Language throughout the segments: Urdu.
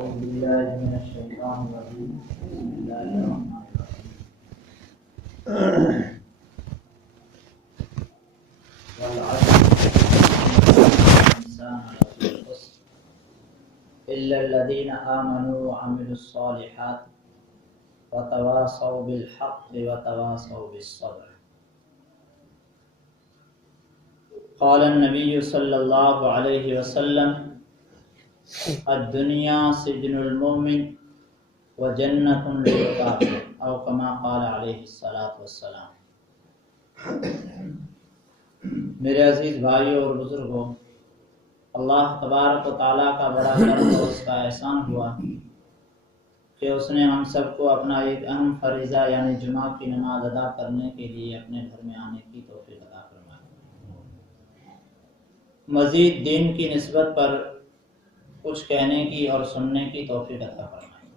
أعوذ بالله من الشيطان الرجيم بسم الله الرحمن الرحيم والعصر إن الإنسان لفي خسر إلا الذين آمنوا وعملوا الصالحات وتواصوا بالحق وتواصوا بالصبر. قال النبي صلى الله عليه وسلم الدنيا سجن المؤمن وجنة للكافر او كما قال علیہ الصلوۃ والسلام. میرے عزیز بھائیوں اور بزرگوں، اللہ تبارک و تعالیٰ کا بڑا کرم اور اس کا احسان ہوا کہ اس نے ہم سب کو اپنا ایک اہم فریضہ یعنی جمعہ کی نماز ادا کرنے کے لیے اپنے گھر میں آنے کی توفیق عطا فرمائی. مزید دین کی نسبت پر کچھ کہنے کی اور سننے کی توفیق عطا فرمائی.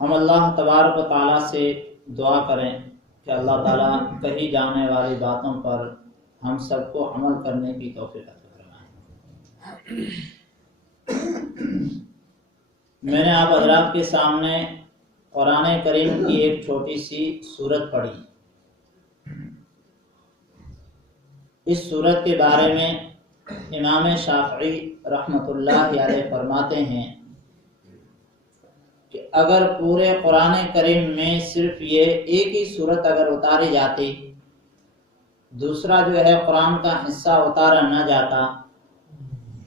ہم اللہ تبارک و تعالیٰ سے دعا کریں کہ اللہ تعالیٰ کہی جانے والی باتوں پر ہم سب کو عمل کرنے کی توفیق عطا فرمائے. میں نے آپ حضرات کے سامنے قرآن کریم کی ایک چھوٹی سی سورت پڑھی. اس سورت کے بارے میں امام شافعی رحمۃ اللہ علیہ فرماتے ہیں کہ اگر پورے قرآن کریم میں صرف یہ ایک ہی سورت اگر اتاری جاتی، دوسرا جو ہے قرآن کا حصہ اتارا نہ جاتا،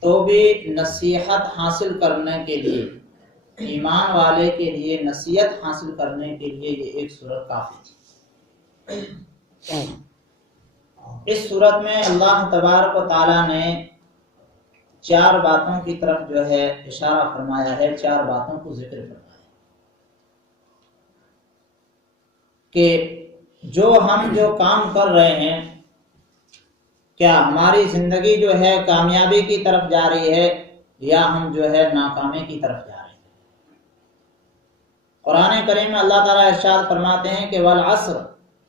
تو بھی نصیحت حاصل کرنے کے لیے، ایمان والے کے لیے نصیحت حاصل کرنے کے لیے یہ ایک سورت کافی تھی. اس سورت میں اللہ تبارک و تعالیٰ نے 4 باتوں کی طرف جو ہے اشارہ فرمایا ہے، 4 باتوں کو ذکر فرمایا کہ ہم جو کام کر رہے ہیں، کیا ہماری زندگی جو ہے کامیابی کی طرف جا رہی ہے یا ہم جو ہے ناکامی کی طرف جا رہے ہیں. قرآن کریم میں اللہ تعالیٰ ارشاد فرماتے ہیں کہ والعصر،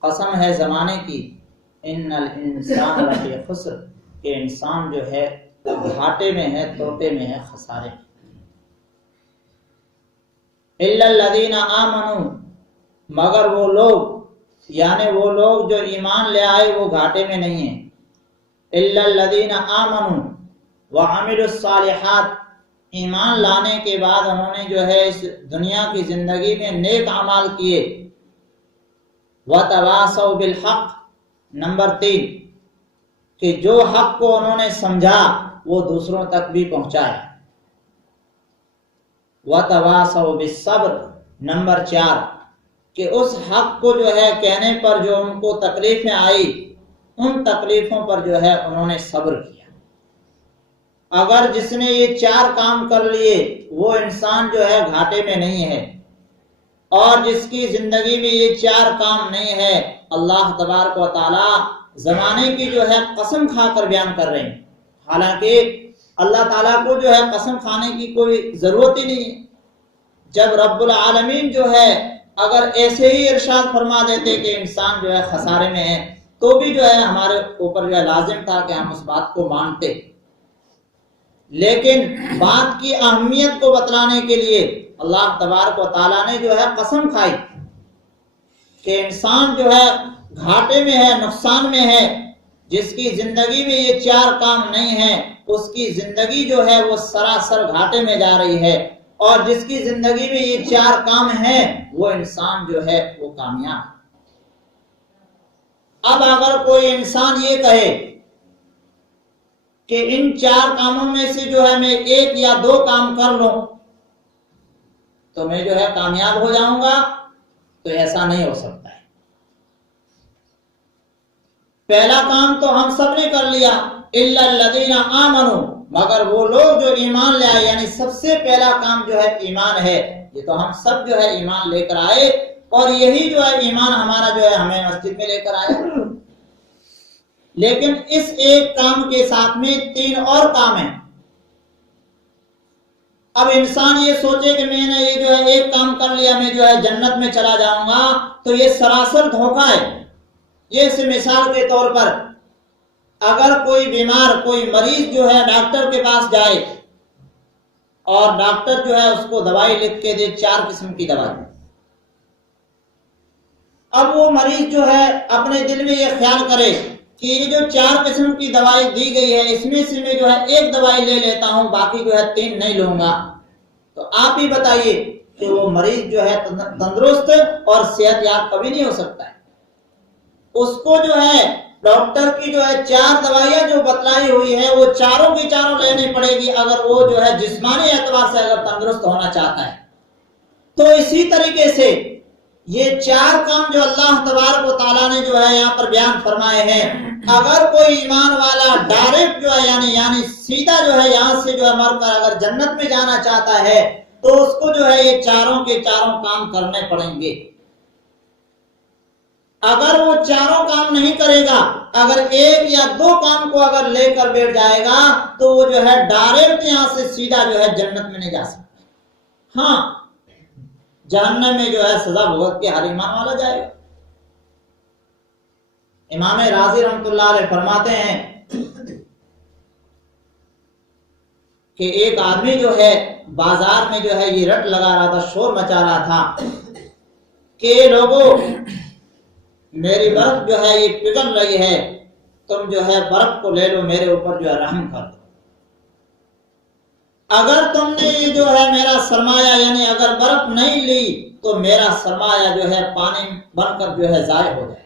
قسم ہے زمانے کی، ان الانسان لفی خسر، کہ انسان جو ہے گھاٹے میں ہے، توتے میں ہے، خسارے میں. الا الذین آمنوا، مگر وہ لوگ یعنی وہ لوگ جو ایمان لے آئے وہ گھاٹے میں نہیں ہیں. الا الذین آمنوا وعملوا الصالحات، ایمان لانے کے بعد انہوں نے جو ہے اس دنیا کی زندگی میں نیک اعمال کیے. وتواصوا بالحق، نمبر 3 کہ جو حق کو انہوں نے سمجھا وہ دوسروں تک بھی پہنچایا. وتواصوا بالصبر، نمبر 4 کہ اس حق کو جو ہے کہنے پر جو ان کو تکلیفیں آئی، ان تکلیفوں پر جو ہے انہوں نے صبر کیا. اگر جس نے یہ 4 کام کر لیے وہ انسان جو ہے گھاٹے میں نہیں ہے، اور جس کی زندگی میں یہ 4 کام نہیں ہے، اللہ تبارک و تعالی زمانے کی جو ہے قسم کھا کر بیان کر رہے ہیں. حالانکہ اللہ تعالیٰ کو جو ہے قسم کھانے کی کوئی ضرورت ہی نہیں ہے. جب رب العالمین جو ہے اگر ایسے ہی ارشاد فرما دیتے کہ انسان جو ہے خسارے میں ہے، تو بھی جو ہے ہمارے اوپر جو ہے لازم تھا کہ ہم اس بات کو مانتے. لیکن بات کی اہمیت کو بتلانے کے لیے اللہ تبارک و تعالیٰ نے جو ہے قسم کھائی کہ انسان جو ہے گھاٹے میں ہے، نقصان میں ہے. جس کی زندگی میں یہ 4 کام نہیں ہے اس کی زندگی جو ہے وہ سراسر گھاٹے میں جا رہی ہے، اور جس کی زندگی میں یہ 4 کام ہیں وہ انسان جو ہے وہ کامیاب. اب اگر کوئی انسان یہ کہے کہ ان 4 کاموں میں سے جو ہے میں 1 یا 2 کام کر لوں تو میں جو ہے کامیاب ہو جاؤں گا، تو ایسا نہیں ہو سکتا ہے. پہلا کام تو ہم سب نے کر لیا، الا الذین آمنوا، مگر وہ لوگ جو ایمان لے آئے، یعنی سب سے پہلا کام جو ہے ایمان ہے. یہ تو ہم سب جو ہے ایمان لے کر آئے، اور یہی جو ہے ایمان ہمارا جو ہے ہمیں مسجد میں لے کر آئے. لیکن اس ایک کام کے ساتھ میں 3 اور کام ہیں. اب انسان یہ سوچے کہ میں نے یہ جو ہے ایک کام کر لیا میں جو ہے جنت میں چلا جاؤں گا، تو یہ سراسر دھوکہ ہے. جیسے مثال کے طور پر اگر کوئی بیمار، کوئی مریض جو ہے ڈاکٹر کے پاس جائے اور ڈاکٹر جو ہے اس کو دوائی لکھ کے دے 4 قسم کی دوائی. اب وہ مریض جو ہے اپنے دل میں یہ خیال کرے کہ یہ جو 4 قسم کی دوائی دی گئی ہے اس میں سے میں جو ہے 1 دوائی لے لیتا ہوں، باقی جو ہے 3 نہیں لوں گا. تو آپ ہی بتائیے کہ وہ مریض جو ہے تندرست اور صحت یاب کبھی نہیں ہو سکتا ہے. اس کو جو ہے ڈاکٹر کی جو ہے 4 دوائیاں جو بتلائی ہوئی ہے وہ چاروں کی چاروں لینی پڑے گی اگر وہ جو ہے جسمانی اعتبار سے اگر تندرست ہونا چاہتا ہے. تو اسی طریقے سے یہ 4 کام جو اللہ تبارک و تعالیٰ نے جو ہے یہاں پر بیان فرمائے ہیں، اگر کوئی ایمان والا ڈائریکٹ جو ہے یعنی سیدھا جو ہے یہاں سے جو ہے مر کر اگر جنت میں جانا چاہتا ہے تو اس کو جو ہے یہ چاروں کے چاروں کام کرنے پڑیں گے. اگر وہ چاروں کام نہیں کرے گا، اگر 1 یا 2 کام کو اگر لے کر بیٹھ جائے گا تو وہ جو ہے ڈائریکٹ یہاں سے سیدھا جو ہے جنت میں نہیں جا سکتا. ہاں جہنم میں جو ہے سزا بھگت کے ہر ایمان والا جائے گا. امام رازی رحمۃ اللہ علیہ فرماتے ہیں کہ ایک آدمی جو ہے بازار میں جو ہے یہ رٹ لگا رہا تھا، شور مچا رہا تھا کہ لوگوں میری برف جو ہے یہ پگھل رہی ہے، تم جو ہے برف کو لے لو، میرے اوپر جو ہے رحم کر دو. اگر تم نے یہ جو ہے میرا سرمایہ یعنی اگر برف نہیں لی تو میرا سرمایہ جو ہے پانی بن کر جو ہے ضائع ہو جائے گا.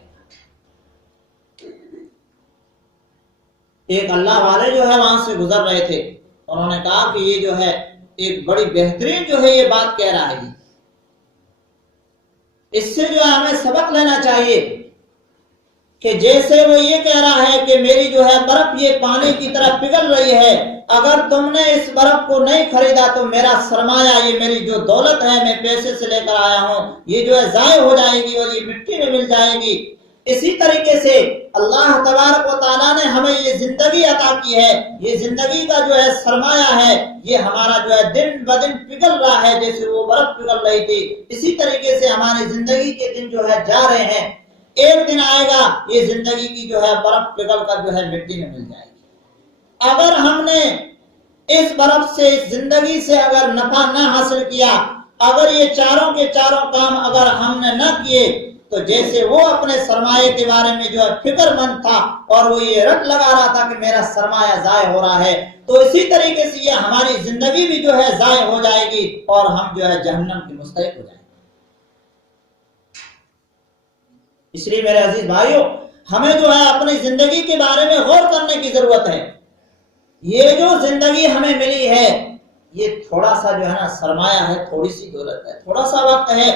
ایک اللہ والے جو ہے وہاں سے گزر رہے تھے، انہوں نے کہا کہ یہ جو ہے ایک بڑی بہترین جو ہے یہ بات کہہ رہا ہے، اس سے جو ہے ہمیں سبق لینا چاہیے کہ جیسے وہ یہ کہہ رہا ہے کہ میری جو ہے برف یہ پانی کی طرح پگھل رہی ہے، اگر تم نے اس برف کو نہیں خریدا تو میرا سرمایہ یہ میری جو دولت ہے میں پیسے سے لے کر آیا ہوں یہ جو ہے ضائع ہو جائے گی اور یہ مٹی میں مل جائے گی. اسی طریقے سے اللہ تبارک و تعالیٰ نے ہمیں یہ زندگی عطا کی ہے، یہ زندگی کا جو ہے سرمایہ ہے، یہ ہمارا جو ہے دن بدن پگھل رہا ہے جیسے وہ برف پگھل رہی تھی. اسی طریقے سے ہماری زندگی کے دن جو ہے جا رہے ہیں، ایک دن آئے گا یہ زندگی کی جو ہے برف پگھل کر جو ہے مٹی میں مل جائے گی. اگر ہم نے اس برف سے اس زندگی سے اگر نفع نہ حاصل کیا، اگر یہ چاروں کے چاروں کام اگر ہم نے نہ کیے تو جیسے وہ اپنے سرمایہ کے بارے میں جو ہے فکر مند تھا اور وہ یہ رٹ لگا رہا تھا کہ میرا سرمایہ ضائع ہو رہا ہے، تو اسی طریقے سے یہ ہماری زندگی بھی جو ہے ضائع ہو جائے گی اور ہم جو ہے جہنم کے مستحق ہو جائیں گے. اس لیے میرے عزیز بھائیوں ہمیں جو ہے اپنی زندگی کے بارے میں غور کرنے کی ضرورت ہے. یہ جو زندگی ہمیں ملی ہے یہ تھوڑا سا جو ہے نا سرمایہ ہے، تھوڑی سی دولت ہے، تھوڑا سا وقت ہے.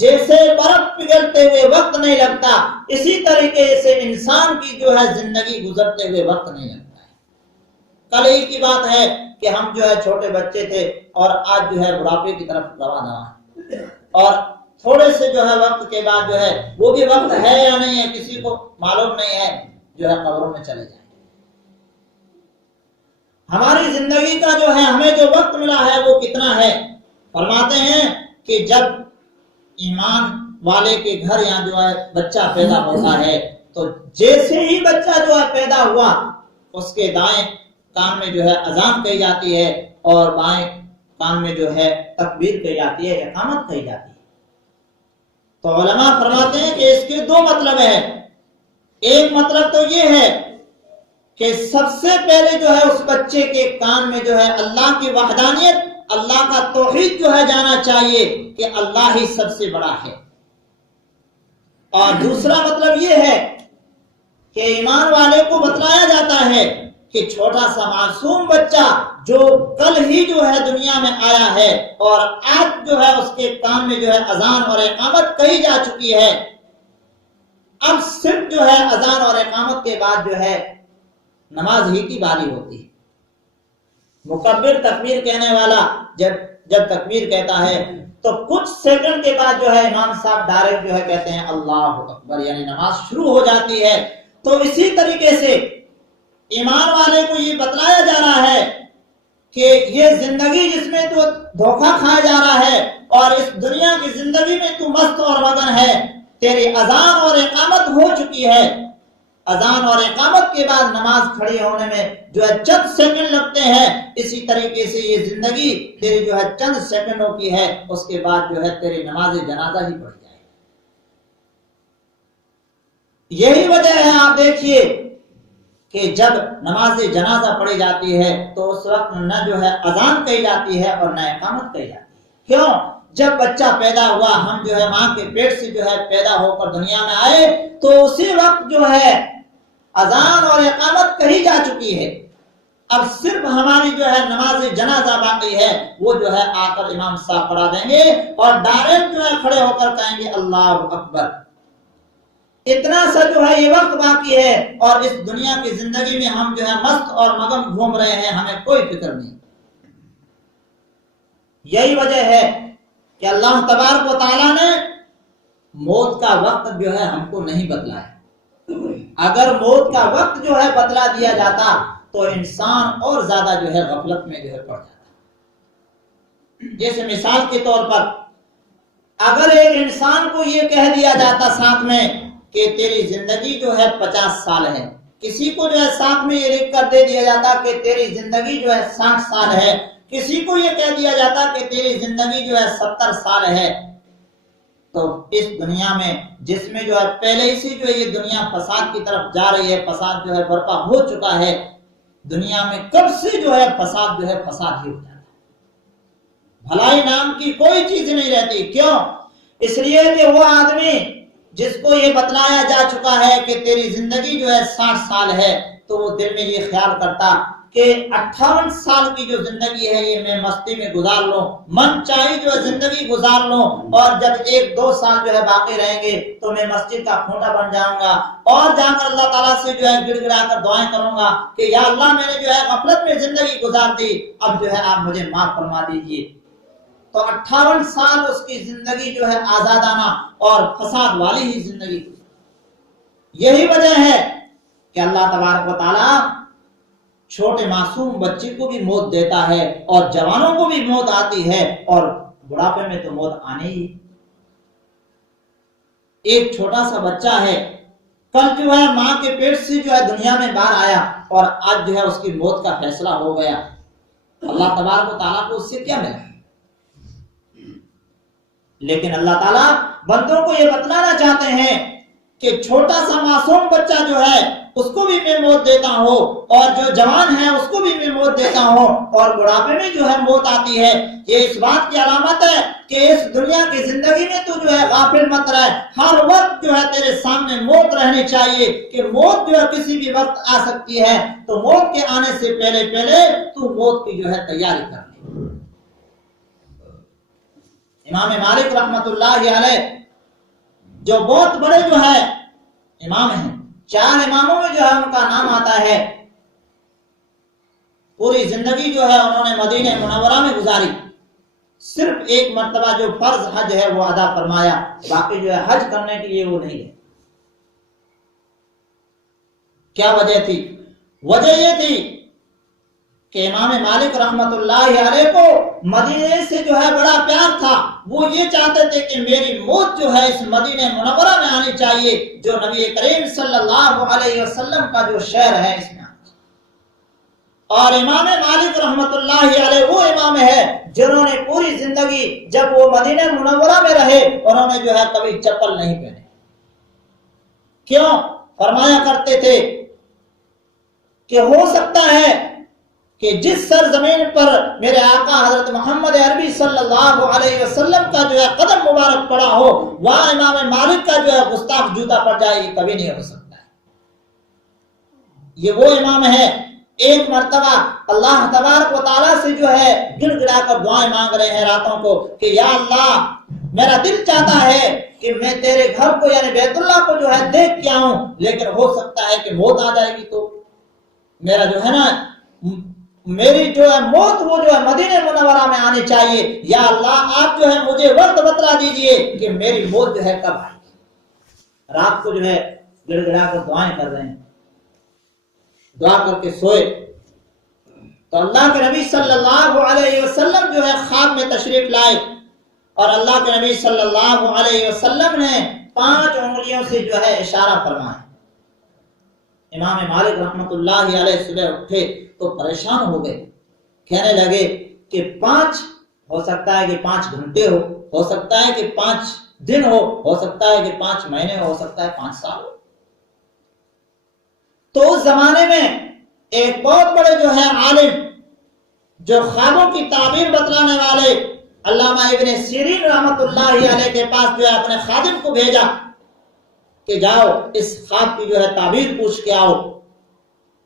جیسے برف پگھلتے ہوئے وقت نہیں لگتا اسی طریقے سے انسان کی جو ہے زندگی گزرتے ہوئے وقت نہیں لگتا ہے. کل ہی کی بات ہے کہ ہم جو ہے چھوٹے بچے تھے اور آج جو ہے بڑھاپے کی طرف روانہ ہیں اور تھوڑے سے جو ہے وقت کے بعد جو ہے وہ بھی وقت ہے یا نہیں ہے کسی کو معلوم نہیں ہے، جو ہے قبروں میں چلے جائیں. ہماری زندگی کا جو ہے ہمیں جو وقت ملا ہے وہ کتنا ہے؟ فرماتے ہیں کہ جب ایمان والے کے گھر یہاں جو ہے بچہ پیدا ہوتا ہے تو جیسے ہی بچہ جو ہے پیدا ہوا اس کے دائیں کان میں جو ہے اذان کہی جاتی ہے اور بائیں کان میں جو ہے تکبیر کہی جاتی ہے، اقامت کہی جاتی ہے. تو علماء فرماتے ہیں کہ اس کے 2 مطلب ہیں. ایک مطلب تو یہ ہے کہ سب سے پہلے جو ہے اس بچے کے کان میں جو ہے اللہ کی وحدانیت، اللہ کا توحید جو ہے جانا چاہیے کہ اللہ ہی سب سے بڑا ہے. اور دوسرا مطلب یہ ہے کہ ایمان والے کو بتلایا جاتا ہے کہ چھوٹا سا معصوم بچہ جو کل ہی جو ہے دنیا میں آیا ہے اور آج جو ہے اس کے کان میں جو ہے اذان اور اقامت کہی جا چکی ہے، اب صرف جو ہے اذان اور اقامت کے بعد جو ہے نماز ہی کی باری ہوتی ہے. مکبر تکبیر کہنے والا جب تکبیر کہتا ہے تو کچھ سیکنڈ کے بعد جو ہے امام صاحب ڈائریکٹ جو ہے کہتے ہیں اللہ اکبر، یعنی نماز شروع ہو جاتی ہے. تو اسی طریقے سے ایمان والے کو یہ بتلایا جا رہا ہے کہ یہ زندگی جس میں تو دھوکہ کھایا جا رہا ہے اور اس دنیا کی زندگی میں تو مست اور مگن ہے، تیری اذان اور اقامت ہو چکی ہے. اذان اور اقامت کے بعد نماز کھڑی ہونے میں جو ہے چند سیکنڈ لگتے ہیں، اسی طریقے سے یہ زندگی تیری جو ہے چند سیکنڈوں کی ہے، اس کے بعد جو ہے تیری نماز جنازہ ہی پڑھ جائے۔ یہی وجہ ہے، آپ دیکھیے کہ جب نماز جنازہ پڑھی جاتی ہے تو اس وقت نہ جو ہے اذان کہی جاتی ہے اور نہ اقامت کہی جاتی ہے۔ کیوں؟ جب بچہ پیدا ہوا، ہم جو ہے ماں کے پیٹ سے جو ہے پیدا ہو کر دنیا میں آئے تو اسی وقت جو ہے اذان اور اقامت کہی جا چکی ہے۔ اب صرف ہماری جو ہے نماز جنازہ باقی ہے، وہ جو ہے آ کر امام صاحب پڑھا دیں گے اور ڈائریکٹ جو ہے کھڑے ہو کر کہیں گے اللہ اکبر۔ اتنا سا جو ہے یہ وقت باقی ہے، اور اس دنیا کی زندگی میں ہم جو ہے مست اور مگن گھوم رہے ہیں، ہمیں کوئی فکر نہیں۔ یہی وجہ ہے کہ اللہ تبارک و تعالیٰ نے موت کا وقت جو ہے ہم کو نہیں بتلایا۔ اگر موت کا وقت جو ہے بتلا دیا جاتا تو انسان اور زیادہ جو ہے غفلت میں جو ہے پڑ جاتا۔ جیسے مثال کے طور پر اگر ایک انسان کو یہ کہہ دیا جاتا ساتھ میں کہ تیری زندگی جو ہے 50 سال ہے، کسی کو جو ہے ساتھ میں یہ لکھ کر دے دیا جاتا کہ تیری زندگی جو ہے 60 سال ہے، کسی کو یہ کہہ دیا جاتا کہ تیری زندگی جو ہے 70 سال ہے، تو اس دنیا میں جس میں جو ہے پہلے ہی سے جو ہے یہ دنیا فساد کی طرف جا رہی ہے، فساد جو ہے برپا ہو چکا ہے، دنیا میں کب سے جو ہے فساد ہی ہو جاتا ہے، بھلائی نام کی کوئی چیز نہیں رہتی۔ کیوں؟ اس لیے کہ وہ آدمی جس کو یہ بتلایا جا چکا ہے کہ تیری زندگی جو ہے 60 سال ہے، تو وہ دل میں یہ خیال کرتا کہ 58 سال کی جو زندگی ہے یہ میں مستی میں گزار لوں، من چاہی جو ہے زندگی گزار لوں، اور جب 1-2 سال جو ہے باقی رہیں گے تو میں مسجد کا کھوٹا بن جاؤں گا اور جا کر اللہ تعالیٰ سے جو ہے گڑ گڑا کر دعائیں کروں گا کہ یا اللہ میں نے جو ہے غفلت میں زندگی گزار دی، اب جو ہے آپ مجھے معاف فرما دیجئے۔ تو 58 سال اس کی زندگی جو ہے آزادانہ اور فساد والی ہی زندگی گزاری۔ یہی وجہ ہے کہ اللہ تبارک و تعالیٰ چھوٹے معصوم بچے کو بھی موت دیتا ہے اور جوانوں کو بھی موت آتی ہے، اور بڑھاپے میں تو موت آنے ہی۔ ایک چھوٹا سا بچہ ہے، کل جو ہے ماں کے پیٹ سے جو ہے دنیا میں باہر آیا اور آج جو ہے اس کی موت کا فیصلہ ہو گیا۔ اللہ تبارک و تعالیٰ کو اس سے کیا ملا؟ لیکن اللہ تعالیٰ بندوں کو یہ بتلانا چاہتے ہیں کہ چھوٹا سا معصوم بچہ جو ہے اس کو بھی میں موت دیتا ہوں، اور جو جوان ہے اس کو بھی میں موت دیتا ہوں، اور بڑھاپے میں جو ہے موت آتی ہے۔ یہ اس بات کی علامت ہے کہ اس دنیا کی زندگی میں تو جو ہے غافل مت رہے، ہر وقت جو ہے تیرے سامنے موت رہنی چاہیے کہ موت جو ہے کسی بھی وقت آ سکتی ہے، تو موت کے آنے سے پہلے تو موت کی جو ہے تیاری کر لے۔ امام مالک رحمت اللہ علیہ جو بہت بڑے جو ہے امام ہیں، 4 اماموں میں جو ہے ان کا نام آتا ہے، پوری زندگی جو ہے انہوں نے مدینہ منورہ میں گزاری، صرف ایک مرتبہ جو فرض حج ہے وہ ادا فرمایا، باقی جو ہے حج کرنے کے لیے وہ نہیں گئے۔ کیا وجہ تھی؟ وجہ یہ تھی کہ امام مالک رحمت اللہ علیہ کو مدینے سے جو ہے بڑا پیار تھا، وہ یہ چاہتے تھے کہ میری موت جو ہے اس مدینہ منورہ میں آنی چاہیے، جو نبی کریم صلی اللہ علیہ وسلم کا جو شہر ہے اس میں آنی چاہیے۔ اور امام مالک رحمت اللہ علیہ وہ امام ہے جنہوں نے پوری زندگی جب وہ مدینہ منورہ میں رہے انہوں نے جو ہے کبھی چپل نہیں پہنے۔ کیوں؟ فرمایا کرتے تھے کہ ہو سکتا ہے کہ جس سرزمین پر میرے آقا حضرت محمد عربی صلی اللہ علیہ وسلم کا جو ہے قدم مبارک پڑا ہو وہاں امام مالک کا جو ہے گستاخ جوتا پڑ جائے، یہ کبھی نہیں ہو سکتا ہے۔ یہ وہ امام ہے، ایک مرتبہ اللہ تبارک و تعالیٰ سے جو ہے گڑ گڑا کر دعائیں مانگ رہے ہیں راتوں کو کہ یا اللہ میرا دل چاہتا ہے کہ میں تیرے گھر کو یعنی بیت اللہ کو جو ہے دیکھ کے آؤں، لیکن ہو سکتا ہے کہ موت آ جائے گی تو میرا جو ہے نا میری جو ہے موت وہ جو ہے مدینہ منورہ میں آنی چاہیے، یا اللہ آپ جو ہے مجھے وقت بتلا دیجئے کہ میری موت جو ہے کب آئے گی۔ رات کو جو ہے گڑ گڑا کر دعائیں کر رہے ہیں، دعا کر کے سوئے تو اللہ کے نبی صلی اللہ علیہ وسلم جو ہے خواب میں تشریف لائے، اور اللہ کے نبی صلی اللہ علیہ وسلم نے 5 انگلیوں سے جو ہے اشارہ فرمایا، امام مالک رحمۃ اللہ علیہ صبح اٹھے تو پریشان ہو گئے، کہنے لگے کہ 5 ہو سکتا ہے کہ 5 گھنٹے ہو سکتا ہے کہ 5 دن ہو سکتا ہے کہ 5 مہینے ہو سکتا ہے 5 سال ہو۔ تو اس زمانے میں ایک بہت بڑے جو ہے عالم، جو خوابوں کی تعبیر بتلانے والے علامہ ابن سیرین رحمۃ اللہ علیہ کے پاس جو ہے اپنے خادم کو بھیجا کہ جاؤ اس خواب کی جو ہے تعبیر پوچھ کے آؤ۔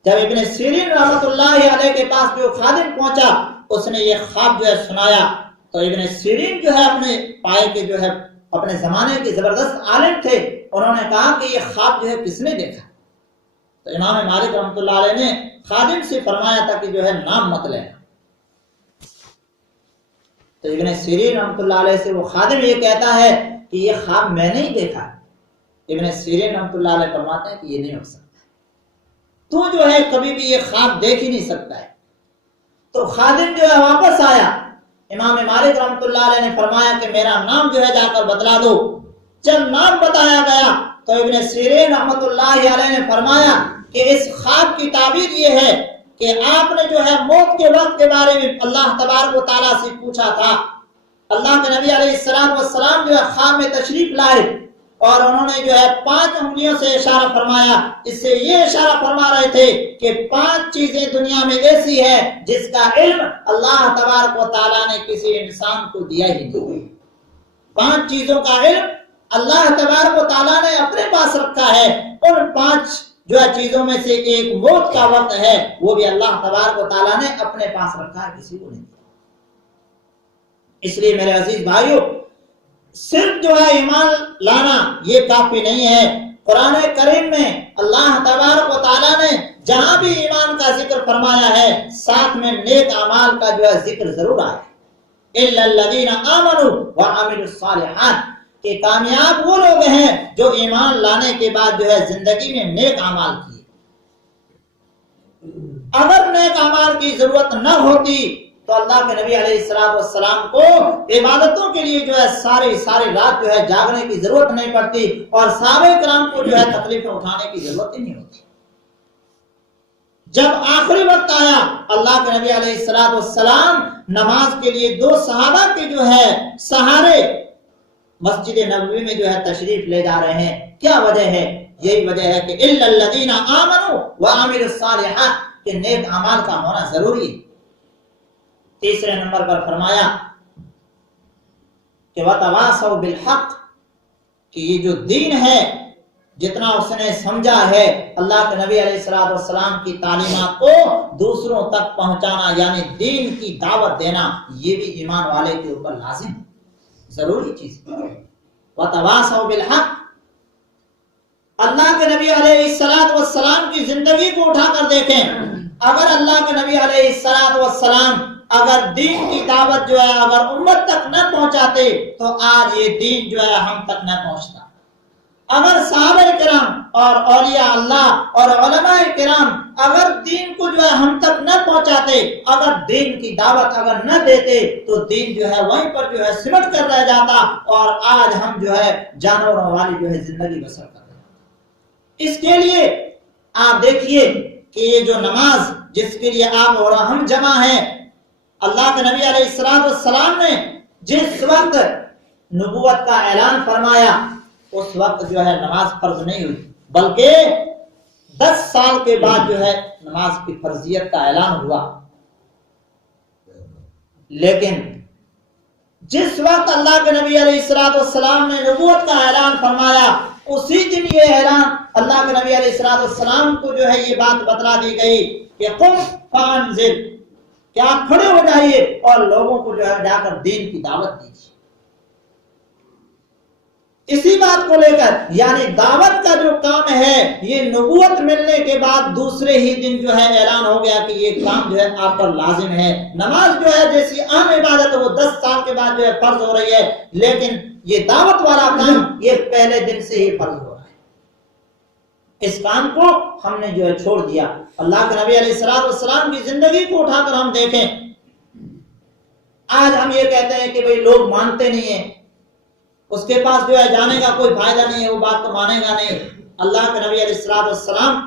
جب ابن سیرین رحمۃ اللہ علیہ کے پاس جو خادم پہنچا، اس نے یہ خواب جو ہے سنایا، تو ابن سیرین جو ہے اپنے پائے کے جو ہے اپنے زمانے کے زبردست عالم تھے، انہوں نے کہا کہ یہ خواب جو ہے کس نے دیکھا؟ تو امام مالک رحمۃ اللہ علیہ نے خادم سے فرمایا تھا کہ جو ہے نام مت لینا۔ تو ابن سیرین رحمۃ اللہ علیہ سے وہ خادم یہ کہتا ہے کہ یہ خواب میں نہیں دیکھا۔ ابن سیرین رحمۃ اللہ علیہ فرماتے ہیں کہ یہ نہیں ہو سکتا، تو جو ہے کبھی بھی یہ خواب دیکھ ہی نہیں سکتا ہے۔ تو خادم جو ہے واپس آیا، امام مالک رحمۃ اللہ علیہ نے فرمایا کہ میرا نام جو ہے جا کر بتلا دو۔ جب نام بتایا گیا تو ابن سیرین رحمۃ اللہ علیہ نے فرمایا کہ اس خواب کی تعبیر یہ ہے کہ آپ نے جو ہے موت کے وقت کے بارے میں اللہ تبارک و تعالیٰ سے پوچھا تھا۔ اللہ کے نبی علیہ السلام جو ہے خواب میں تشریف لائے اور انہوں نے جو ہے 5 انگلیوں سے اشارہ فرمایا، اس سے یہ اشارہ فرما رہے تھے کہ 5 چیزیں دنیا میں ایسی ہے جس کا علم اللہ تبارک و تعالیٰ نے کسی انسان کو دیا ہی نہیں۔ 5 چیزوں کا علم اللہ تبارک و تعالیٰ نے اپنے پاس رکھا ہے۔ ان 5 جو ہے چیزوں میں سے ایک موت کا وقت ہے، وہ بھی اللہ تبارک و تعالیٰ نے اپنے پاس رکھا ہے، کسی کو نہیں۔ اس لیے میرے عزیز بھائیوں، صرف جو ہے ایمان لانا یہ کافی نہیں ہے۔ قرآن کریم میں اللہ تبارک و تعالیٰ نے جہاں بھی ایمان کا ذکر فرمایا ہے، ساتھ میں نیک اعمال کا جو ہے ذکر ضرور آیا ہے۔ اِلَّا الَّذِينَ آمَنُوا وَعَمِلُوا الصَّالِحَاتِ، کہ کامیاب وہ لوگ ہیں جو ایمان لانے کے بعد جو ہے زندگی میں نیک اعمال کیے۔ اگر نیک اعمال کی ضرورت نہ ہوتی تو اللہ کے نبی علیہ السلام کو عبادتوں کے لیے جو ہے ساری رات جو ہے جاگنے کی ضرورت نہیں پڑتی، اور صحابہ کرام کو جو ہے تکلیفیں اٹھانے کی ضرورت ہی نہیں ہوتی۔ جب آخری وقت آیا، اللہ کے نبی علیہ السلام نماز کے لیے 2 صحابہ کے جو ہے سہارے مسجد نبوی میں جو ہے تشریف لے جا رہے ہیں۔ کیا وجہ ہے؟ یہی وجہ ہے کہ اِلَّا الَّذِينَ آمَنُوا وَعَمِلُوا الصَّالِحَاتِ، کہ نیک اعمال کا ہونا ضروری ہے۔ تیسرے نمبر پر فرمایا کہ وَتَوَاصَوْا بِالْحَقِّ، کہ یہ جو دین ہے جتنا اس نے سمجھا ہے اللہ کے نبی علیہ السلام کی تعلیمات کو دوسروں تک پہنچانا، یعنی دین کی دعوت دینا، یہ بھی ایمان والے کے اوپر لازم ہے، ضروری چیز ہے۔ وَتَوَاصَوْا بِالْحَقِّ، اللہ کے نبی علیہ السلام کی زندگی کو اٹھا کر دیکھیں، اگر اللہ کے نبی علیہ السلام اگر دین کی دعوت جو ہے اگر امت تک نہ پہنچاتے تو آج یہ دین جو ہے ہم تک نہ پہنچتا۔ اگر صحابہ کرام اور اولیاء اللہ اور علماء کرام اگر دین کو جو ہے ہم تک نہ پہنچاتے، اگر دین کی دعوت اگر نہ دیتے تو دین جو ہے وہیں پر جو ہے سمٹ کر رہ جاتا، اور آج ہم جو ہے جانوروں والی جو ہے زندگی بسر کر رہے ہیں۔ اس کے لیے آپ دیکھیے کہ یہ جو نماز جس کے لیے آپ اور ہم جمع ہیں، اللہ کے نبی علیہ السلام نے جس وقت نبوت کا اعلان فرمایا اس وقت جو ہے نماز فرض نہیں ہوئی، بلکہ 10 سال کے بعد جو ہے نماز کی فرضیت کا اعلان ہوا۔ لیکن جس وقت اللہ کے نبی علیہ السلام نے نبوت کا اعلان فرمایا، اسی دن یہ اعلان اللہ کے نبی علیہ السلام کو جو ہے یہ بات بتلا دی گئی کہ قم فانذر، کہ آپ کھڑے ہو جائیے اور لوگوں کو جو ہے جا کر دین کی دعوت دیجیے۔ اسی بات کو لے کر یعنی دعوت کا جو کام ہے یہ نبوت ملنے کے بعد دوسرے ہی دن جو ہے اعلان ہو گیا کہ یہ کام جو ہے آپ پر لازم ہے۔ نماز جو ہے جیسی عام عبادت ہے وہ 10 سال کے بعد جو ہے فرض ہو رہی ہے، لیکن یہ دعوت والا کام یہ پہلے دن سے ہی فرض ہو رہا ہے۔ اس کام کو ہم نے جو ہے چھوڑ دیا۔ اللہ کے نبی علیہ السلام کی زندگی کو اٹھا کر ہم دیکھیں، آج ہم یہ کہتے ہیں کہ بھئی لوگ مانتے نہیں ہیں، اس کے پاس جو ہے جانے کا کوئی فائدہ نہیں ہے، وہ بات تو مانے گا نہیں۔ اللہ کے نبی علیہ السلام